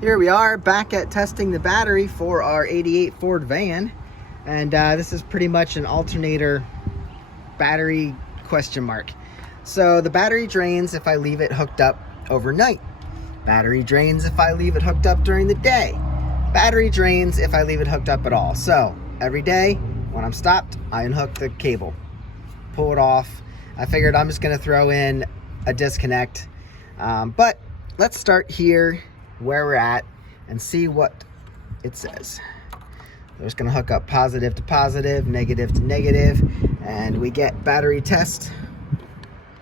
Here we are back at testing the battery for our 88 Ford van, and this is pretty much an alternator battery question mark. So the battery drains if I leave it hooked up overnight. Battery drains if I leave it hooked up during the day. Battery drains if I leave it hooked up at all. So every day when I'm stopped, I unhook the cable, pull it off. I figured I'm just gonna throw in a disconnect, but let's start here where we're at and see what it says. We're just gonna hook up positive to positive, negative to negative, and we get battery test.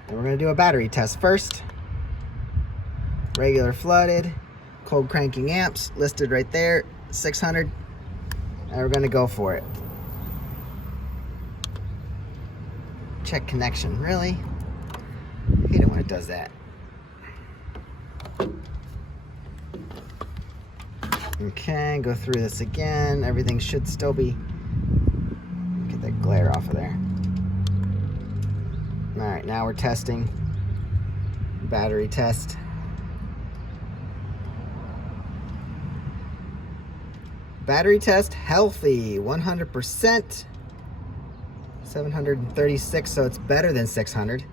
And we're gonna do a battery test first. Regular flooded, cold cranking amps, listed right there, 600, and we're gonna go for it. Check connection, really? I hate it when it does that. Okay, go through this again. Everything should still be, get that glare off of there. All right, now we're testing. Battery test. Battery test, healthy, 100%. 736, so it's better than 600.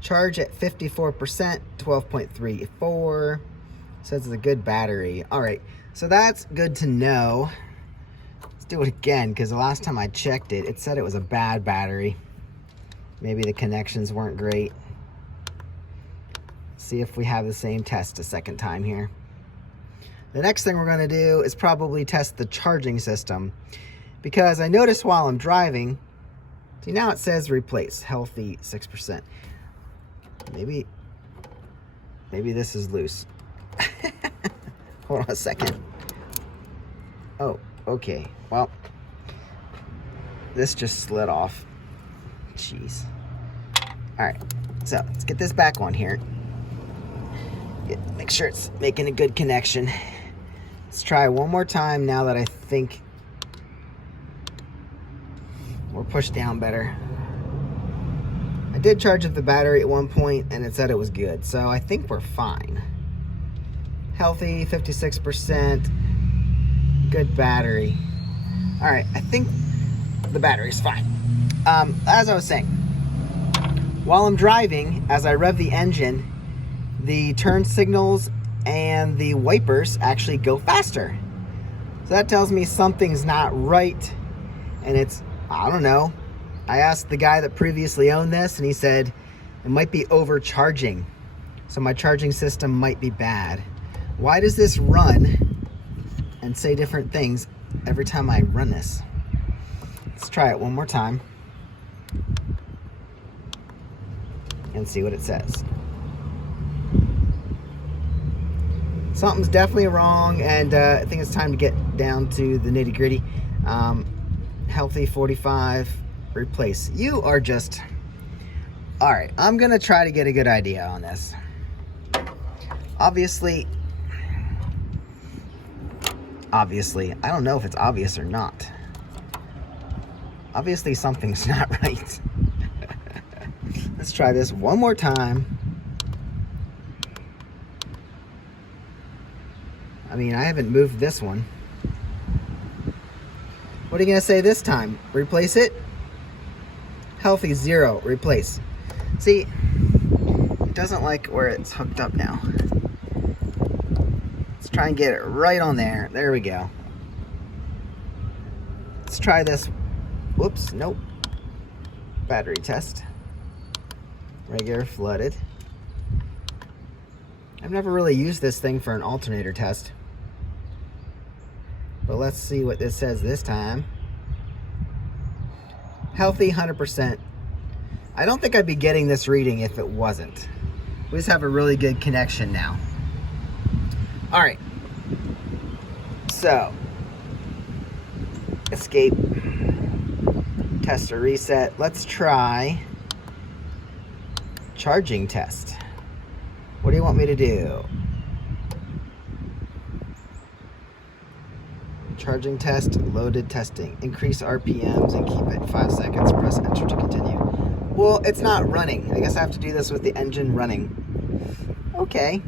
Charge at 54%, 12.34. Says it's a good battery. All right, so that's good to know. Let's do it again, because the last time I checked it, it said it was a bad battery. Maybe the connections weren't great. See if we have the same test a second time here. The next thing we're gonna do is probably test the charging system, because I noticed while I'm driving, see now it says replace, healthy 6%. Maybe this is loose. Hold on a second. Oh, okay. Well, this just slid off. Jeez. All right, so let's get this back on here. Make sure it's making a good connection. Let's try one more time now that I think we're pushed down better. I did charge up the battery at one point and it said it was good, so I think we're fine. Healthy, 56%, good battery. All right, I think the battery's fine. As I was saying, while I'm driving, as I rev the engine, the turn signals and the wipers actually go faster. So that tells me something's not right, and it's, I don't know. I asked the guy that previously owned this and he said it might be overcharging. So my charging system might be bad. Why does this run and say different things every time I run this? Let's try it one more time and see what it says. Something's definitely wrong, and I think it's time to get down to the nitty gritty. Healthy 45, replace. You are just, all right, I'm gonna try to get a good idea on this. Obviously, I don't know if it's obvious or not. Obviously something's not right. Let's try this one more time. I mean, I haven't moved this one. What are you gonna say this time? Replace it? Healthy 0, replace. See, it doesn't like where it's hooked up now. Let's try and get it right on there. There we go. Let's try this. Whoops, nope. Battery test. Regular flooded. I've never really used this thing for an alternator test. But let's see what this says this time. Healthy 100%. I don't think I'd be getting this reading if it wasn't. We just have a really good connection now. All right. So, escape, test or reset. Let's try charging test. What do you want me to do? Charging test, loaded testing. Increase RPMs and keep it 5 seconds. Press enter to continue. Well, it's not running. I guess I have to do this with the engine running. Okay.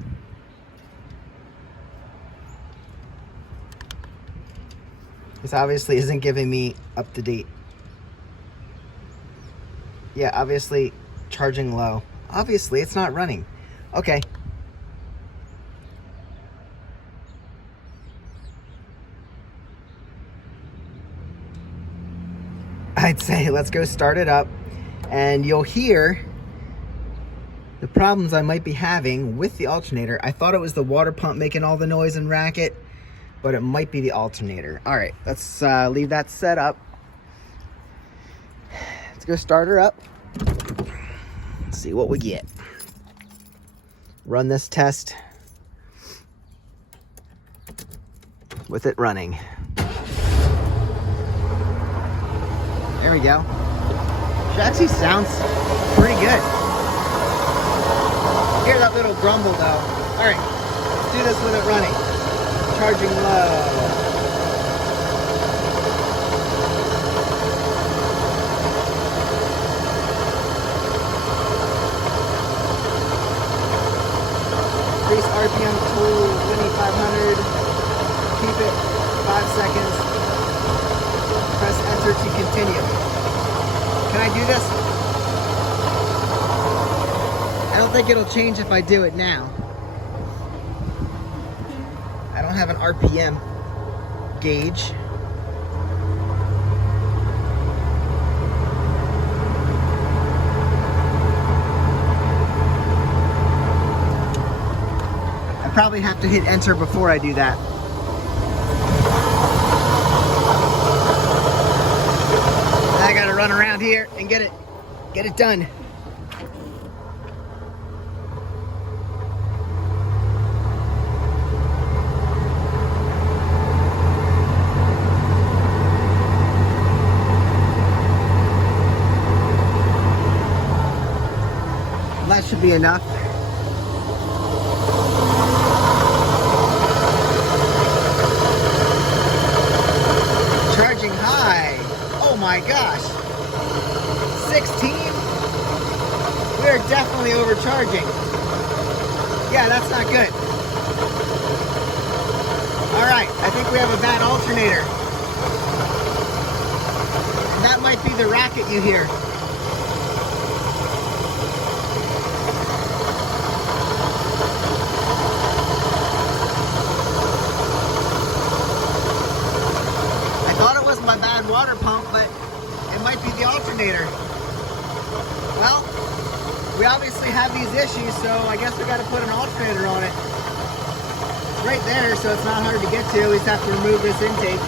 This obviously isn't giving me up to date. Yeah, obviously charging low. Obviously, it's not running. Okay. I'd say let's go start it up, and you'll hear the problems I might be having with the alternator. I thought it was the water pump making all the noise and racket, but it might be the alternator. All right, let's leave that set up. Let's go start her up. Let's see what we get. Run this test with it running. There we go. She actually sounds pretty good. Hear that little grumble though. All right, let's do this with it running. Charging low. Increase RPM to 2500. Keep it 5 seconds. Press enter to continue. Can I do this? I don't think it'll change if I do it now. I don't have an RPM gauge. I probably have to hit enter before I do that. I gotta run around here and get it done. That should be enough. Charging high. Oh my gosh. 16? We're definitely overcharging. Yeah, that's not good. Alright, I think we have a bad alternator. And that might be the racket you hear. My bad water pump, but it might be the alternator. Well, we obviously have these issues, so I guess we got to put an alternator on it. It's right there, so it's not hard to get to. We just have to remove this intake.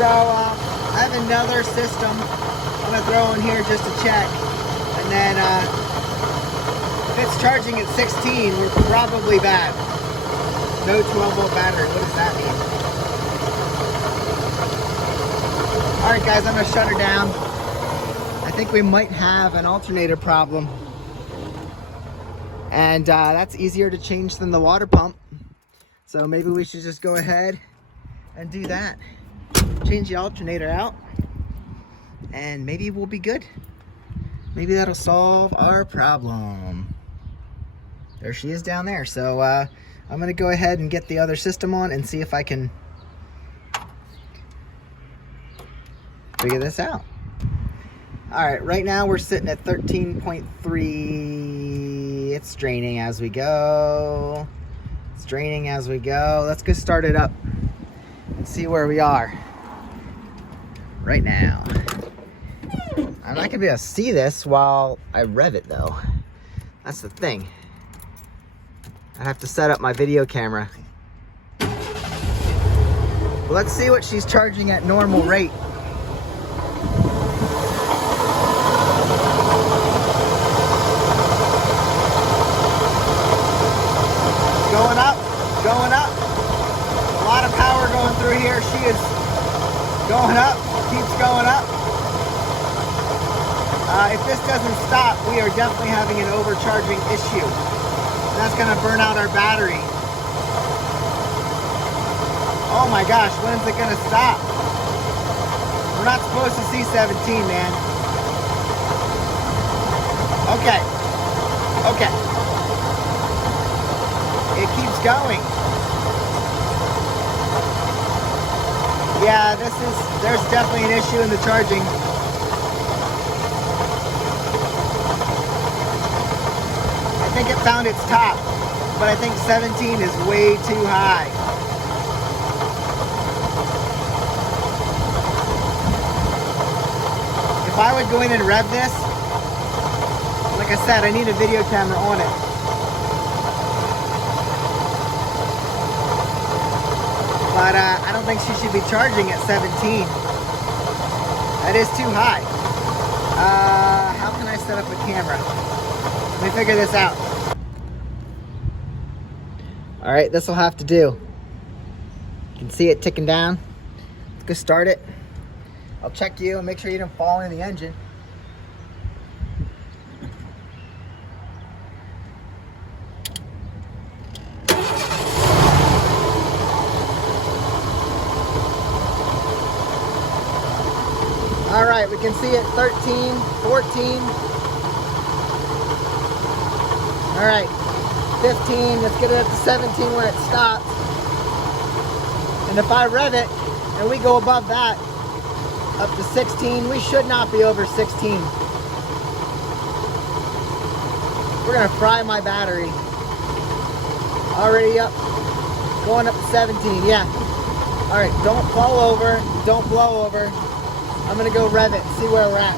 So I have another system I'm gonna throw in here just to check, and then if it's charging at 16, we're probably bad. No 12-volt battery. What does that mean? Alright guys, I'm going to shut her down. I think we might have an alternator problem. And that's easier to change than the water pump. So maybe we should just go ahead and do that. Change the alternator out. And maybe we'll be good. Maybe that'll solve our problem. There she is down there. So I'm going to go ahead and get the other system on and see if I can figure this out. All right, right now we're sitting at 13.3. It's draining as we go. It's draining as we go. Let's go start it up and see where we are right now. I'm not gonna be able to see this while I rev it though. That's the thing. I have to set up my video camera. Well, let's see what she's charging at normal rate. Going up, going up. A lot of power going through here. She is going up, keeps going up. If this doesn't stop, we are definitely having an overcharging issue. That's gonna burn out our battery. Oh my gosh, when is it gonna stop? We're not supposed to see 17, man. Okay, okay. It keeps going. Yeah, there's definitely an issue in the charging. I think it found its top, but I think 17 is way too high. If I would go in and rev this, like I said, I need a video camera on it. But I don't think she should be charging at 17. That is too high. How can I set up a camera? Let me figure this out. All right, this will have to do. You can see it ticking down. Let's go start it. I'll check you and make sure you don't fall in the engine. All right, we can see it 13, 14. All right, 15, let's get it up to 17 where it stops. And if I rev it and we go above that, up to 16, we should not be over 16. We're gonna fry my battery. Already up, going up to 17, yeah. All right, don't fall over, don't blow over. I'm gonna go rev it, see where we're at.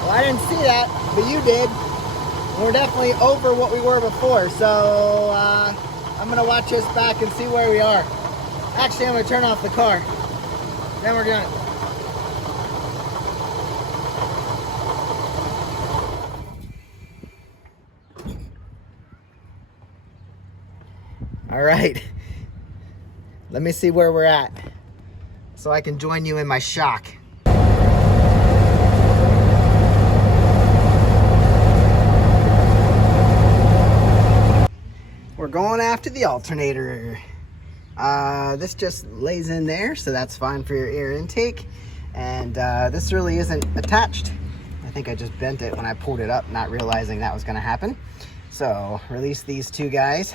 Well, I didn't see that, but you did. We're definitely over what we were before, so I'm gonna watch this back and see where we are. Actually, I'm gonna turn off the car. Then we're gonna. All right, let me see where we're at so I can join you in my shock. We're going after the alternator. This just lays in there, so that's fine for your air intake. And this really isn't attached. I think I just bent it when I pulled it up, not realizing that was gonna happen. So release these two guys,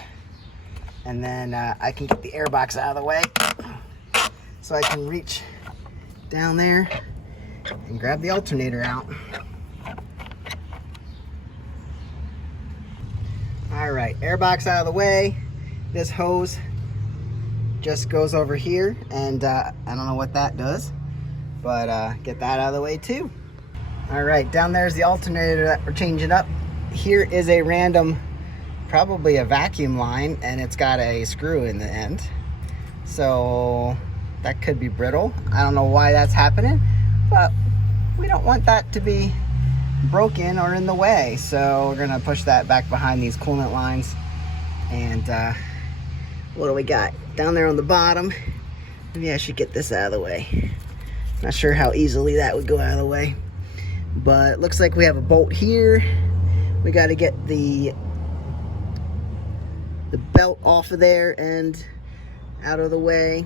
and then I can get the air box out of the way so I can reach down there and grab the alternator out. All right, air box out of the way. This hose just goes over here, and I don't know what that does, but get that out of the way too. All right, down there's the alternator that we're changing up. Here is a random, probably a vacuum line, and it's got a screw in the end. So that could be brittle. I don't know why that's happening, but we don't want that to be broken or in the way. So we're gonna push that back behind these coolant lines. And what do we got? Down there on the bottom, maybe I should get this out of the way. Not sure how easily that would go out of the way, but it looks like we have a bolt here. We got to get the belt off of there and out of the way.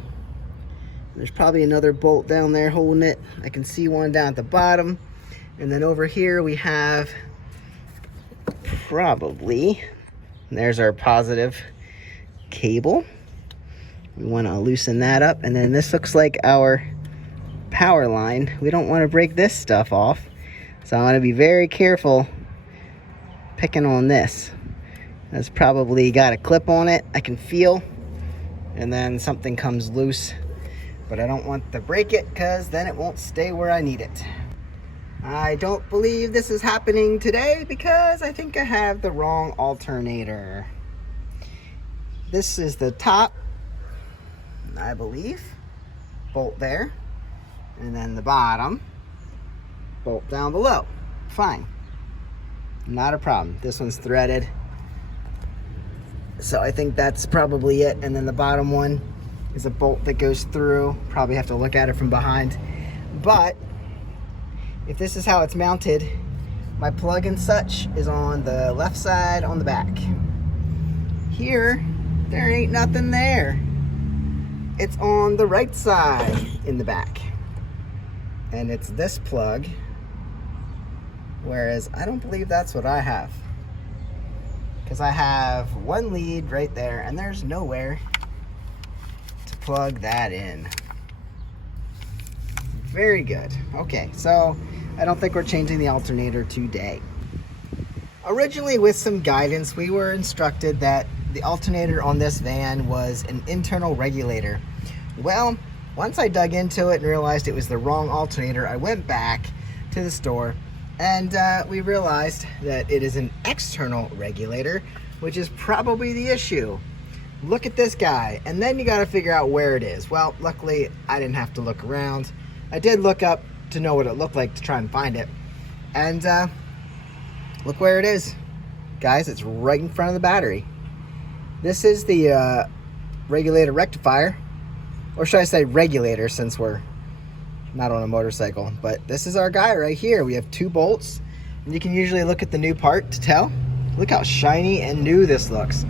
There's probably another bolt down there holding it. I can see one down at the bottom. And then over here we have probably, there's our positive cable. We want to loosen that up. And then this looks like our power line. We don't want to break this stuff off, so I want to be very careful picking on this. That's probably got a clip on it, I can feel, and then something comes loose, but I don't want to break it because then it won't stay where I need it. I don't believe this is happening today because I think I have the wrong alternator. This is the top, I believe, bolt there, and then the bottom bolt down below. Fine, not a problem. This one's threaded. So I think that's probably it. And then the bottom one is a bolt that goes through. Probably have to look at it from behind. But if this is how it's mounted, my plug and such is on the left side on the back. Here, there ain't nothing there. It's on the right side in the back. And it's this plug, whereas I don't believe that's what I have. Because I have one lead right there, and there's nowhere to plug that in. Very good. Okay, so I don't think we're changing the alternator today. Originally, with some guidance, we were instructed that the alternator on this van was an internal regulator. Well, once I dug into it and realized it was the wrong alternator, I went back to the store and we realized that it is an external regulator, which is probably the issue. Look at this guy, and then you got to figure out where it is. Well, luckily, I didn't have to look around. I did look up to know what it looked like to try and find it. And look where it is. Guys, it's right in front of the battery. This is the regulator rectifier, or should I say regulator, since we're not on a motorcycle. But this is our guy right here. We have 2 bolts, and you can usually look at the new part to tell. Look how shiny and new this looks.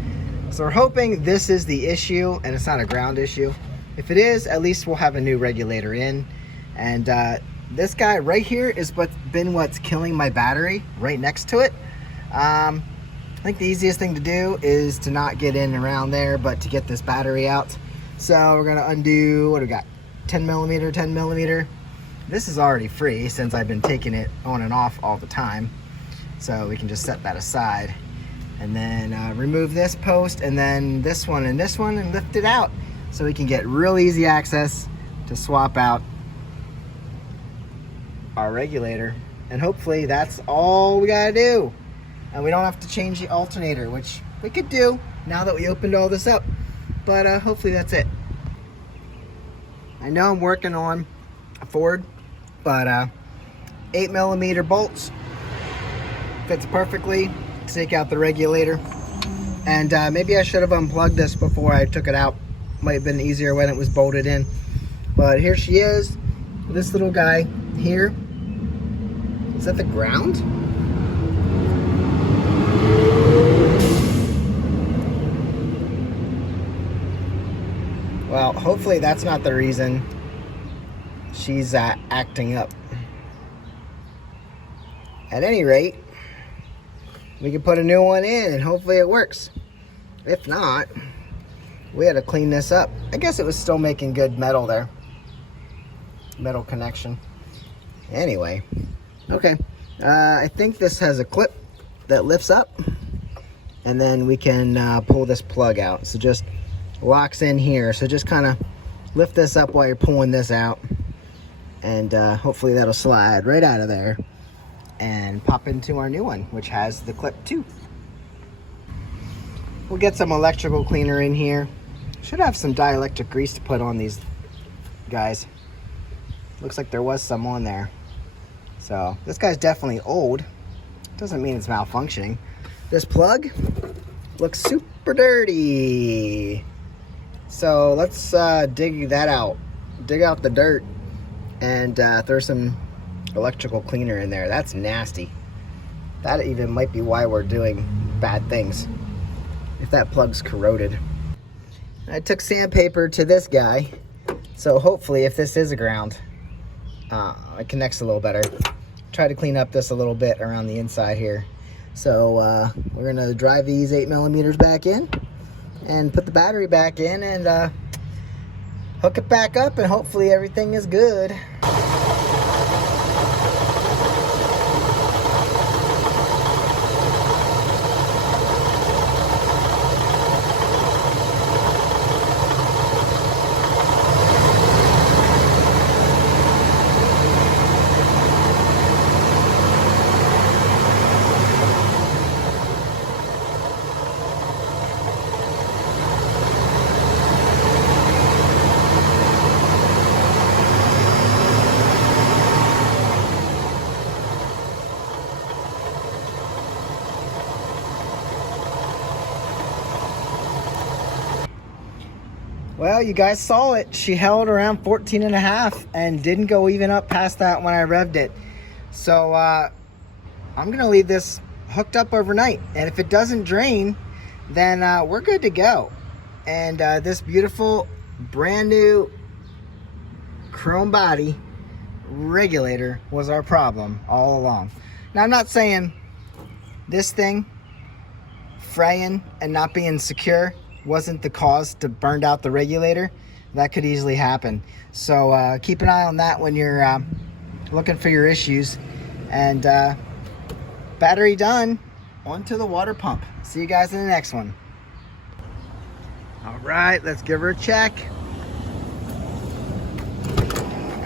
So we're hoping this is the issue and it's not a ground issue. If it is, at least we'll have a new regulator in. And this guy right here is what's killing my battery right next to it. I think the easiest thing to do is to not get in around there, but to get this battery out. So we're gonna undo, what do we got? 10 millimeter, 10 millimeter. This is already free since I've been taking it on and off all the time. So we can just set that aside. And then remove this post, and then this one, and lift it out. So we can get real easy access to swap out our regulator. And hopefully that's all we gotta do. And we don't have to change the alternator, which we could do now that we opened all this up. But hopefully that's it. I know I'm working on a Ford, but 8 millimeter bolts fits perfectly to take out the regulator. And maybe I should have unplugged this before I took it out. Might have been easier when it was bolted in. But here she is, this little guy here. Is that the ground? Well, hopefully that's not the reason she's acting up. At any rate, we can put a new one in and hopefully it works. If not, we had to clean this up. I guess it was still making good metal there. Metal connection. Anyway, okay. I think this has a clip that lifts up, and then we can pull this plug out. So just locks in here. So just kind of lift this up while you're pulling this out, and hopefully that'll slide right out of there and pop into our new one, which has the clip too. We'll get some electrical cleaner in here. Should have some dielectric grease to put on these guys. Looks like there was some on there. So this guy's definitely old. Doesn't mean it's malfunctioning. This plug looks super dirty. So let's dig that out. Dig out the dirt and throw some electrical cleaner in there. That's nasty. That even might be why we're doing bad things, if that plug's corroded. I took sandpaper to this guy, so hopefully if this is a ground, it connects a little better. Try to clean up this a little bit around the inside here. So we're gonna drive these 8 millimeters back in and put the battery back in and hook it back up, and hopefully everything is good. Well, you guys saw it. She held around 14.5 and didn't go even up past that when I revved it. So I'm gonna leave this hooked up overnight, and if it doesn't drain, then we're good to go. And this beautiful brand new chrome body regulator was our problem all along. Now, I'm not saying this thing fraying and not being secure wasn't the cause to burn out the regulator. That could easily happen. So keep an eye on that when you're looking for your issues. And battery done. On to the water pump. See you guys in the next one. All right, let's give her a check.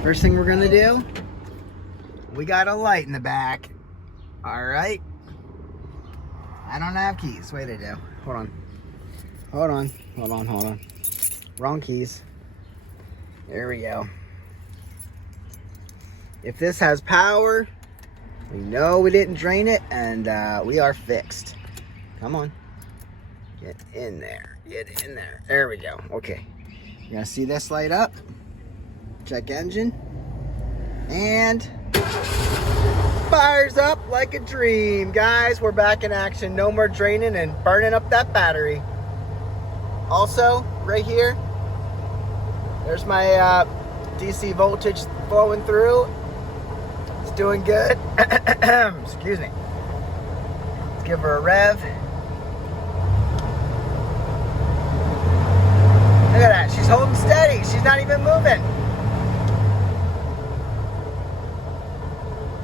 First thing we're gonna do, we got a light in the back. All right. I don't have keys. Wait, I do. Hold on. Hold on. Hold on. Hold on. Wrong keys. There we go. If this has power, we know we didn't drain it, and we are fixed. Come on. Get in there. Get in there. There we go. Okay. You're gonna see this light up. Check engine. And fires up like a dream. Guys, we're back in action. No more draining and burning up that battery. Also, right here, there's my DC voltage flowing through. It's doing good. Excuse me. Let's give her a rev. Look at that. She's holding steady. She's not even moving.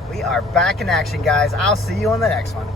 We are back in action, guys. I'll see you on the next one.